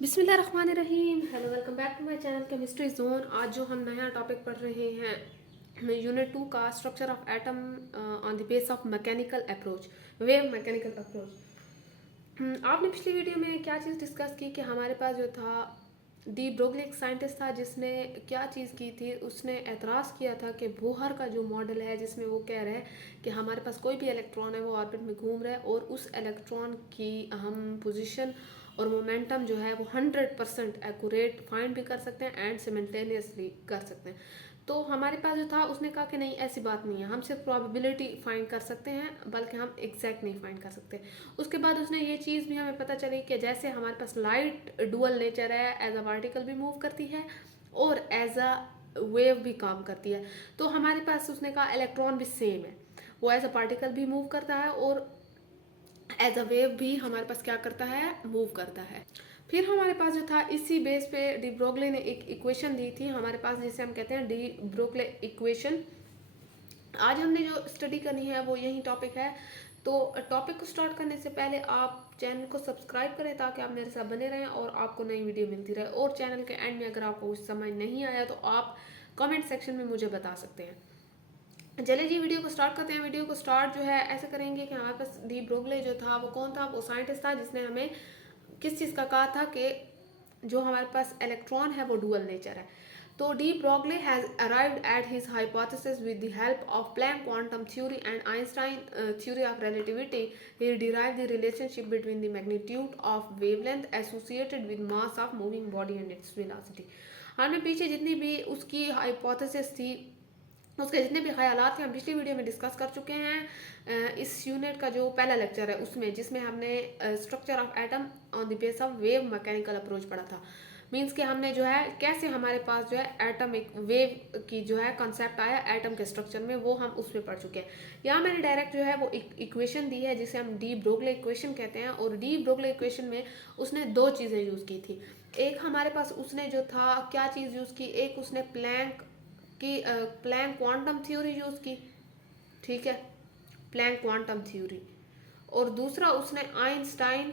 बिस्मिल्लाहिर्रहमानिर्रहीम। Hello, welcome back to my channel chemistry zone. आज जो हम नया टॉपिक पढ़ रहे हैं यूनिट 2 का structure of atom on the base of mechanical approach, wave mechanical approach. आपने पिछली वीडियो में क्या चीज़ डिस्कस की कि हमारे पास जो था डी ब्रोगली एक साइंटिस्ट था जिसने क्या चीज़ की थी, उसने एतराज़ किया था कि बोहर का जो मॉडल है जिसमें वो कह रहे हैं कि हमारे पास कोई भी इलेक्ट्रॉन है वो ऑर्बिट में घूम रहा है और उस इलेक्ट्रॉन की हम पोजीशन और मोमेंटम जो है वो 100% एक्यूरेट फाइंड भी कर सकते हैं एंड सिमिल्टेनियसली कर सकते हैं। तो हमारे पास जो था उसने कहा कि नहीं, ऐसी बात नहीं है, हम सिर्फ प्रोबेबिलिटी फाइंड कर सकते हैं बल्कि हम एग्जैक्ट नहीं फाइंड कर सकते। उसके बाद उसने ये चीज़ भी हमें पता चली कि जैसे हमारे पास लाइट डुअल नेचर है, एज अ पार्टिकल भी मूव करती है और एज अ वेव भी काम करती है। तो हमारे पास उसने कहा इलेक्ट्रॉन भी सेम है, वो एज अ पार्टिकल भी मूव करता है और एज अ वेव भी हमारे पास क्या करता है, मूव करता है। फिर हमारे पास जो था इसी बेस पे डी ब्रोगले ने एक इक्वेशन दी थी हमारे पास जिसे हम कहते हैं डी ब्रोगले इक्वेशन। आज हमने जो स्टडी करनी है वो यही टॉपिक है। तो टॉपिक को स्टार्ट करने से पहले आप चैनल को सब्सक्राइब करें ताकि आप मेरे साथ बने रहें और आपको नई वीडियो मिलती रहे। और चैनल के एंड में अगर आपको कुछ समझ नहीं आया तो आप कमेंट सेक्शन में मुझे बता सकते हैं। चलिए जी, वीडियो को स्टार्ट करते हैं। वीडियो को स्टार्ट जो है ऐसे करेंगे कि हमारे पास डी ब्रोगले जो था वो कौन था, वो साइंटिस्ट था जिसने हमें किस चीज़ का कहा था कि जो हमारे पास इलेक्ट्रॉन है वो डुअल नेचर है। तो de Broglie has arrived at his hypothesis with the help of Planck quantum theory and Einstein theory of relativity. He derive the relationship between the magnitude of wavelength associated with mass of moving body and its velocity. हमने पीछे जितनी भी उसकी hypothesis थी, उसके जितने भी ख्यालात थे, हम पिछली वीडियो में डिस्कस कर चुके हैं। इस यूनिट का जो पहला लेक्चर है उसमें, जिसमें हमने structure of atom on the base of wave mechanical approach पढ़ा था। मीन्स कि हमने जो है कैसे हमारे पास जो है एटम एक वेव की जो है कॉन्सेप्ट आया एटम के स्ट्रक्चर में, वो हम उसमें पढ़ चुके हैं। यहाँ मैंने डायरेक्ट जो है वो इक्वेशन दी है जिसे हम डी ब्रोगले इक्वेशन कहते हैं। और डी ब्रोगले इक्वेशन में उसने दो चीज़ें यूज़ की थी। एक हमारे पास उसने जो था क्या चीज़ यूज़ की, एक उसने प्लैंक की प्लैंक क्वांटम थ्योरी यूज़ की, ठीक है, प्लैंक क्वांटम थ्योरी। और दूसरा उसने आइंस्टाइन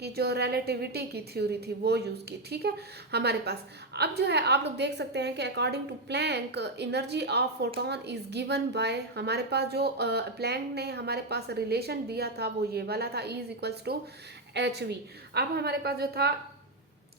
की जो रिलेटिविटी की थ्योरी थी वो यूज़ की, ठीक है हमारे पास। अब जो है आप लोग देख सकते हैं कि according to Planck energy of photon is given by, हमारे पास जो प्लैंक ने हमारे पास रिलेशन दिया था वो ये वाला था, E is equals to H V. अब हमारे पास जो था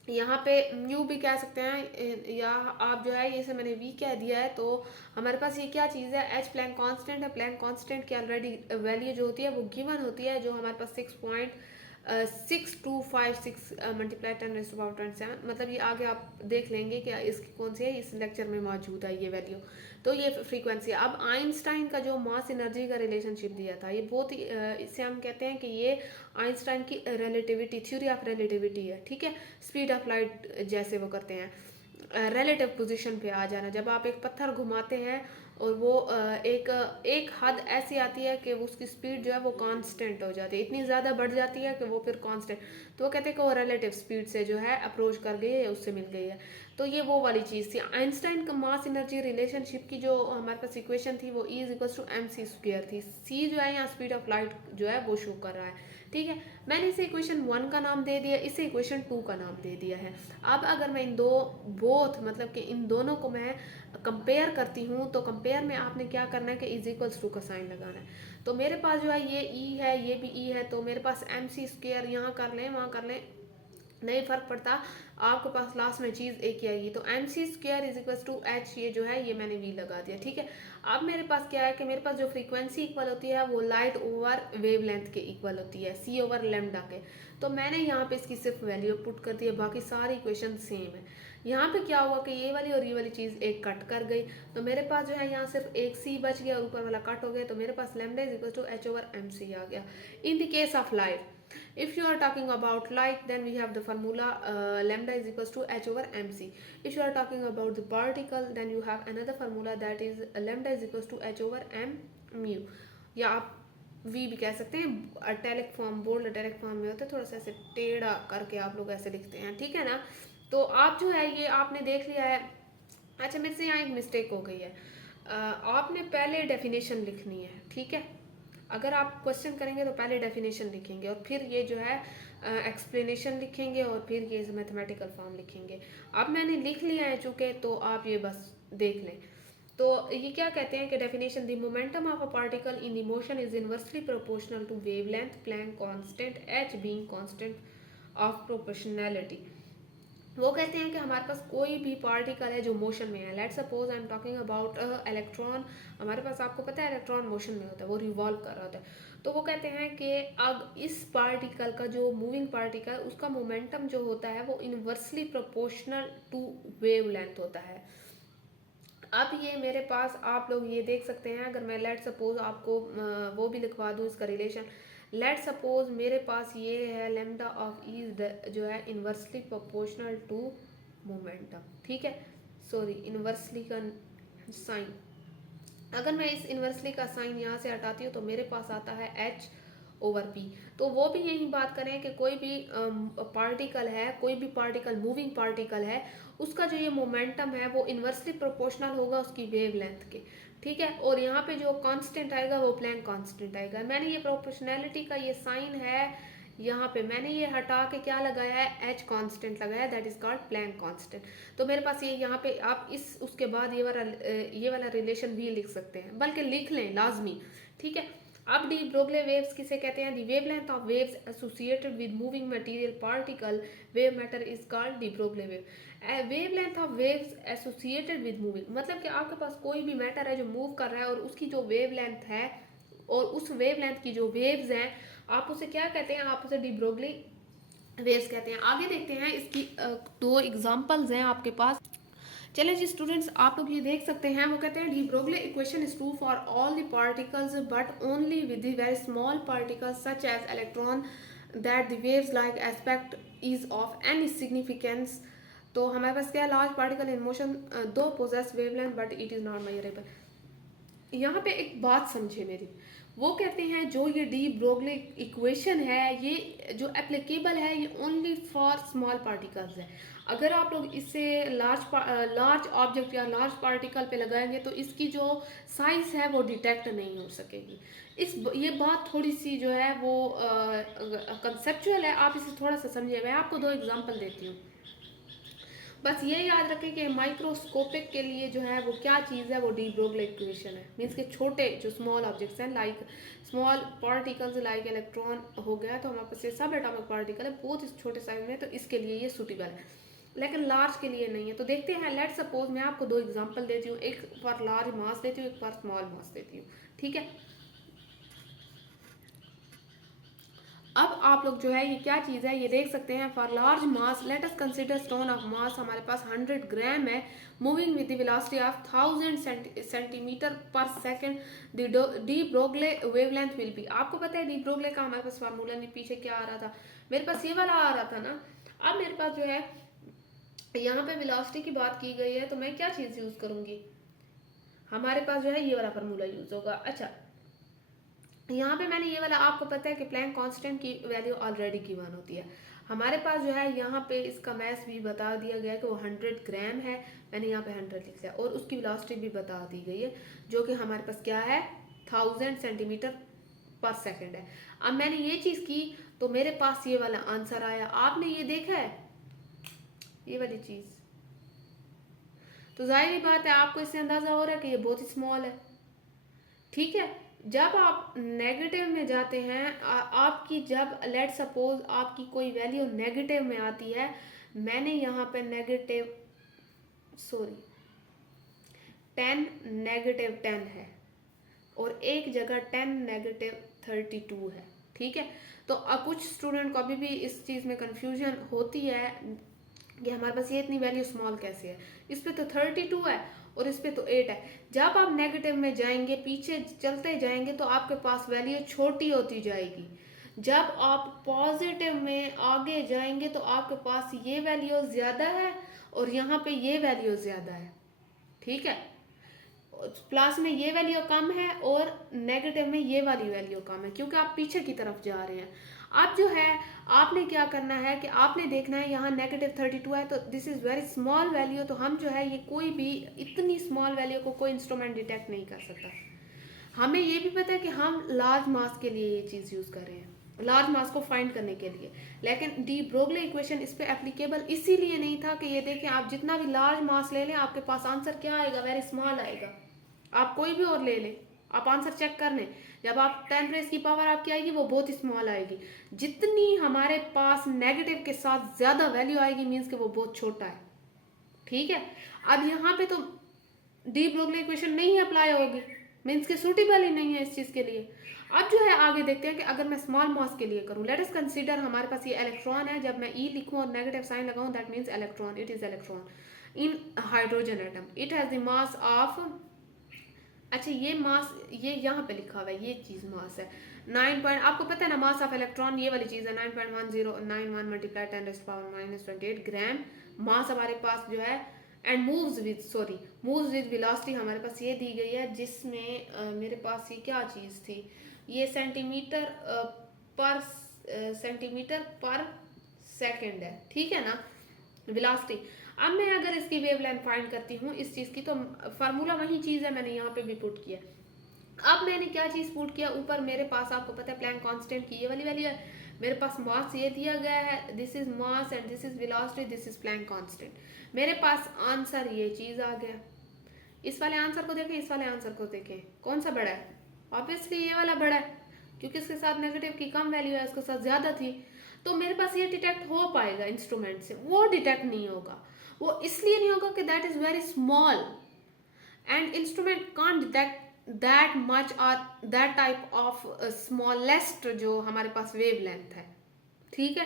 यहाँ पे म्यू भी कह सकते हैं, या आप जो है ये से मैंने वी कह दिया है। तो हमारे पास ये क्या चीज़ है, एच प्लैंक कांस्टेंट है। प्लैंक कांस्टेंट की ऑलरेडी वैल्यू जो होती है वो गिवन होती है, जो हमारे पास 6.6256 मल्टीप्लाई 10⁻²7। मतलब ये आगे आप देख लेंगे कि इसकी कौन सी है, इस लेक्चर में मौजूद है ये वैल्यू। तो ये फ्रीक्वेंसी है। अब आइंस्टाइन का जो मास एनर्जी का रिलेशनशिप दिया था, ये बहुत ही इससे हम कहते हैं कि ये आइंस्टाइन की रिलेटिविटी, थ्योरी ऑफ रिलेटिविटी है, ठीक है। स्पीड ऑफ लाइट जैसे वो करते हैं, रिलेटिव पोजीशन पे आ जाना। जब आप एक पत्थर घुमाते हैं और वो एक हद ऐसी आती है कि उसकी स्पीड जो है वो कांस्टेंट हो जाती है, इतनी ज़्यादा बढ़ जाती है कि वो फिर कांस्टेंट, तो वो कहते हैं कि वो रिलेटिव स्पीड से जो है अप्रोच कर गई है, उससे मिल गई है। तो ये वो वाली चीज़ थी। आइंस्टाइन का मास एनर्जी रिलेशनशिप की जो हमारे पास इक्वेशन थी वो E is equals to mc² थी। C जो है यहाँ स्पीड ऑफ लाइट जो है वो शो कर रहा है, ठीक है। मैंने इसे इक्वेशन 1 का नाम दे दिया, इसे इक्वेशन 2 का नाम दे दिया है। अब अगर मैं इन दो बोथ मतलब कि इन दोनों को मैं कंपेयर करती हूँ, तो कंपेयर में आपने क्या करना है कि इज इक्वल्स टू का साइन लगाना है। तो मेरे पास जो है ये E है, ये भी E है, तो मेरे पास mc² यहाँ कर लें वहाँ कर लें, नहीं फर्क पड़ता, आपके पास लास्ट में चीज़ एक ही आएगी। तो mc² is equal to h, ये जो है ये मैंने v लगा दिया, ठीक है। अब मेरे पास क्या है कि मेरे पास जो फ्रीक्वेंसी इक्वल होती है वो लाइट ओवर वेवलेंथ के इक्वल होती है, c ओवर लैम्डा के। तो मैंने यहाँ पे इसकी सिर्फ वैल्यू पुट कर दी है, बाकी सारी इक्वेशन सेम है। यहाँ पे क्या हुआ कि ये वाली और ये वाली चीज़ एक कट कर गई, तो मेरे पास जो है यहाँ सिर्फ एक c बच गया और ऊपर वाला कट हो गया, तो मेरे पास lambda is equal to h over mc आ गया। In the case of light, if you are talking about light, then we have the formula lambda is equals to h over mc. If you are talking about the particle, then you have another formula that is lambda is equals to h over m mu, या आप v भी कह सकते हैं। Italic form, bold italic form में होता है, थोड़ा सा ऐसे टेढ़ा करके आप लोग ऐसे लिखते हैं, ठीक है ना। तो आप जो है ये आपने देख लिया है। अच्छा, मेरे से यहाँ एक मिस्टेक हो गई है, आपने पहले डेफिनेशन लिखनी है, ठीक है। अगर आप क्वेश्चन करेंगे तो पहले डेफिनेशन लिखेंगे और फिर ये जो है एक्सप्लेनेशन लिखेंगे और फिर ये मैथमेटिकल फॉर्म लिखेंगे। अब मैंने लिख लिया है चूँकि, तो आप ये बस देख लें। तो ये क्या कहते हैं कि definition, the momentum of a particle in the motion is inversely proportional to wavelength, Planck constant, H being constant of proportionality. वो कहते हैं कि हमारे पास कोई भी पार्टिकल है जो मोशन में है, let's suppose I am talking about electron. हमारे पास, आपको पता है इलेक्ट्रॉन मोशन में होता है, वो रिवॉल्व कर रहा होता है। तो वो कहते हैं कि अब इस पार्टिकल का जो मूविंग पार्टिकल, उसका मोमेंटम जो होता है वो इनवर्सली प्रोपोर्शनल टू वेवलेंथ होता है। अब ये मेरे पास आप लोग ये देख सकते हैं, अगर मैं लेट सपोज आपको वो भी लिखवा दूँ इसका रिलेशन। लेट सपोज मेरे पास ये है लेमडा ऑफ ई जो है इन्वर्सली प्रोपोर्शनल टू मोमेंटम, ठीक है, सॉरी इन्वर्सली का साइन। अगर मैं इस इन्वर्सली का साइन यहाँ से हटाती हूँ तो मेरे पास आता है एच ओवर पी। तो वो भी यही बात करें कि कोई भी पार्टिकल है, कोई भी पार्टिकल मूविंग पार्टिकल है, उसका जो ये मोमेंटम है वो इन्वर्सली प्रोपोर्शनल होगा उसकी वेवलेंथ के, ठीक है। और यहाँ पे जो कांस्टेंट आएगा वो प्लैंक कांस्टेंट आएगा। मैंने ये प्रोपोर्शनैलिटी का ये साइन है, यहाँ पे मैंने ये हटा के क्या लगाया है, एच कांस्टेंट लगाया है, that is called Planck constant. तो मेरे पास ये यहाँ पे आप इस उसके बाद ये वाला रिलेशन भी लिख सकते हैं, बल्कि लिख लें लाजमी, ठीक है। अब डी ब्रोगले वेव्स किसे कहते हैं, the wavelength of waves associated with moving material particle wave matter is called de Broglie wave. Wavelength of waves associated with moving, मतलब कि आपके पास कोई भी मैटर है जो मूव कर रहा है और उसकी जो वेवलेंथ है और उस वेवलेंथ की जो वेव्स हैं, आप उसे क्या कहते हैं, आप उसे डी ब्रोगली वेव्स कहते हैं। आगे देखते हैं, इसकी दो एग्जांपल्स हैं आपके पास। चलिए जी स्टूडेंट्स, आप लोग ये देख सकते हैं, वो कहते हैं de Broglie equation is true for all the particles but only with the very small particles such as electron that the waves like aspect is of any significance. तो हमारे पास क्या, large particle in motion do possess wavelength but it is not measurable. यहाँ पे एक बात समझे मेरी, वो कहते हैं जो ये डी ब्रोगली इक्वेशन है ये जो एप्लीकेबल है ये ओनली फॉर स्मॉल पार्टिकल्स है। अगर आप लोग इसे लार्ज ऑब्जेक्ट या लार्ज पार्टिकल पे लगाएंगे तो इसकी जो साइज है वो डिटेक्ट नहीं हो सकेगी। ये बात थोड़ी सी जो है वो कंसेप्चुअल है, आप इसे थोड़ा सा समझिए। मैं आपको दो एग्जांपल देती हूँ, बस ये याद रखें कि माइक्रोस्कोपिक के लिए जो है वो क्या चीज़ है, वो डी ब्रोगली इक्वेशन है। मीन्स के छोटे जो स्मॉल ऑब्जेक्ट्स हैं, like small particles like electron हो गया, तो हमारे पास ये सब एटॉमिक पार्टिकल है बहुत इस छोटे साइज में, तो इसके लिए ये सूटेबल है, लेकिन लार्ज के लिए नहीं है। तो देखते हैं, लेट सपोज मैं आपको दो एग्जांपल देती हूँ, एक फॉर लार्ज मास देती हूँ, एक फॉर स्मॉल मास देती हूँ, ठीक है। अब आप लोग जो है ये क्या चीज़ है ये देख सकते हैं। For large mass let us consider stone of mass, हमारे पास 100 ग्राम है, moving with the velocity of 1000 centimetre per second, de Broglie wavelength will be. आपको पता है डी ब्रोगले का हमारे पास फार्मूला नहीं, पीछे क्या आ रहा था, मेरे पास ये वाला आ रहा था ना। अब मेरे पास जो है यहाँ पे वेलोसिटी की बात की गई है, तो मैं क्या चीज़ यूज़ करूँगी, हमारे पास जो है ये वाला फार्मूला यूज़ होगा। अच्छा, यहाँ पे मैंने ये वाला, आपको पता है कि प्लैंक कांस्टेंट की वैल्यू ऑलरेडी गिवन होती है। हमारे पास जो है यहाँ पे इसका मैस भी बता दिया गया है कि वो 100 ग्राम है, मैंने यहाँ पे 100 लिख लिया, और उसकी वेलोसिटी भी बता दी गई है जो कि हमारे पास क्या है, 1000 सेंटीमीटर पर सेकंड है। अब मैंने ये चीज़ की तो मेरे पास ये वाला आंसर आया। आपने ये देखा है ये वाली चीज़, तो जाहिर बात है आपको इससे अंदाज़ा हो रहा है कि ये बहुत ही स्मॉल है, ठीक है। जब आप नेगेटिव में जाते हैं, आपकी जब लेट सपोज आपकी कोई वैल्यू नेगेटिव में आती है, मैंने यहाँ पे नेगेटिव 10 है और एक जगह 10 -32 है, ठीक है। तो अब कुछ स्टूडेंट को अभी भी इस चीज़ में कंफ्यूजन होती है कि हमारे पास ये इतनी वैल्यू स्मॉल कैसे है, इस पे तो 32 है और इस पे तो 8 है। जब आप नेगेटिव में जाएंगे, पीछे चलते जाएंगे, तो आपके पास वैल्यू छोटी होती जाएगी। जब आप पॉजिटिव में आगे जाएंगे तो आपके पास ये वैल्यू ज़्यादा है और यहाँ पे ये वैल्यू ज़्यादा है, ठीक है। प्लस में ये वैल्यू कम है और नेगेटिव में ये वाली वैल्यू कम है, क्योंकि आप पीछे की तरफ जा रहे हैं। अब जो है आपने क्या करना है कि आपने देखना है यहाँ -32 है, तो this is very small value, तो हम जो है ये कोई भी इतनी स्मॉल वैल्यू को कोई इंस्ट्रूमेंट डिटेक्ट नहीं कर सकता। हमें ये भी पता है कि हम लार्ज मास के लिए ये चीज़ यूज़ कर रहे हैं, लार्ज मास को फाइंड करने के लिए। लेकिन डी ब्रोगली इक्वेशन इस पे एप्लीकेबल इसीलिए नहीं था कि ये देखें आप जितना भी लार्ज मास ले लें आपके पास आंसर क्या आएगा, वेरी स्मॉल आएगा। आप कोई भी और ले लें, आप आंसर चेक कर लें, जब आप 10 रेज की पावर आपकी आएगी वो बहुत स्मॉल आएगी। जितनी हमारे पास नेगेटिव के साथ ज्यादा वैल्यू आएगी मीन्स कि वो बहुत छोटा है। ठीक है, अब यहाँ पे तो डी ब्रोगली इक्वेशन नहीं अप्लाई होगी, मीन्स के सूटेबल ही नहीं है इस चीज के लिए। अब जो है आगे देखते हैं कि अगर मैं स्मॉल मास के लिए करूं, लेट अस कंसीडर हमारे पास ये इलेक्ट्रॉन है, जब मैं ई लिखूं और नेगेटिव साइन लगाऊं that means electron, it is electron in hydrogen atom, it has the mass of, अच्छा ये मास ये यहाँ पे लिखा हुआ है, ये चीज मास है 9 पॉइंट, आपको पता है ना मास ऑफ इलेक्ट्रॉन ये वाली चीज है 9.1091 मल्टीप्लाई 10⁻⁻28 ग्राम मास हमारे पास जो है। एंड मूव्स विद वेलोसिटी हमारे पास ये दी गई है, जिसमें मेरे पास ये क्या चीज थी, ये सेंटीमीटर पर सेकंड है, ठीक है ना वेलोसिटी। अब मैं अगर इसकी वेवलेंथ फाइंड करती हूँ इस चीज की, तो फार्मूला वही चीज है, मैंने यहाँ पे भी पुट किया। अब मैंने क्या चीज पुट किया, ऊपर मेरे पास आपको पता है प्लैंक कांस्टेंट की ये वाली वैल्यू है, मेरे पास मास ये दिया गया है, this is mass and this is velocity, this is Planck constant, मेरे पास आंसर ये चीज आ गया। इस वाले आंसर को देखें, इस वाले आंसर को देखें, कौन सा बड़ा है, ऑब्वियसली ये वाला बड़ा है, क्योंकि इसके साथ नेगेटिव की कम वैल्यू है, इसके साथ ज्यादा थी, तो मेरे पास ये डिटेक्ट हो पाएगा इंस्ट्रूमेंट से। वो डिटेक्ट नहीं होगा, वो इसलिए नहीं होगा कि that is very small and instrument can't detect that much और दैट टाइप ऑफ स्मॉलेस्ट जो हमारे पास वेवलेंथ है। ठीक है,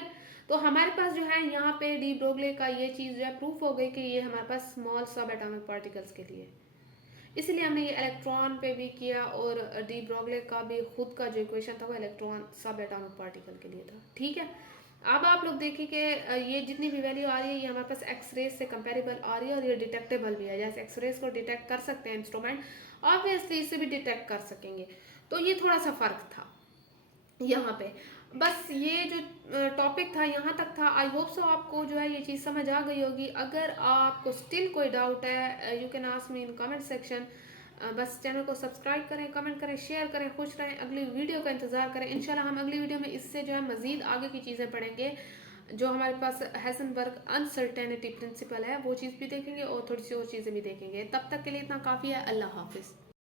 तो हमारे पास जो है यहाँ पे डी ब्रोगले का ये चीज जो है प्रूफ हो गई कि ये हमारे पास स्मॉल सब एटॉमिक पार्टिकल्स के लिए, इसलिए हमने ये इलेक्ट्रॉन पे भी किया, और डी ब्रोगले का भी खुद का जो इक्वेशन था वो इलेक्ट्रॉन सब एटॉमिक पार्टिकल के लिए था। ठीक है, अब आप लोग देखिए कि ये जितनी भी वैल्यू आ रही है ये हमारे पास एक्सरेज से कंपेरेबल आ रही है, और ये डिटेक्टेबल भी है, जैसे एक्सरेज को डिटेक्ट कर सकते हैं इंस्ट्रूमेंट, ऑब्वियसली इसे भी डिटेक्ट कर सकेंगे। तो ये थोड़ा सा फर्क था यहाँ पे। बस ये जो टॉपिक था यहाँ तक था, आई होप सो आपको जो है ये चीज़ समझ आ गई होगी। अगर आपको स्टिल कोई डाउट है you can ask me in comment section. बस चैनल को सब्सक्राइब करें, कमेंट करें, शेयर करें, खुश रहें, अगली वीडियो का इंतजार करें। इंशाल्लाह हम अगली वीडियो में इससे जो है मजीद आगे की चीज़ें पढ़ेंगे, जो हमारे पास हेजनबर्ग अनसर्टेनिटी प्रिंसिपल है वो चीज़ भी देखेंगे, और थोड़ी सी और चीज़ें भी देखेंगे। तब तक के लिए इतना काफ़ी है, अल्लाह हाफिज़।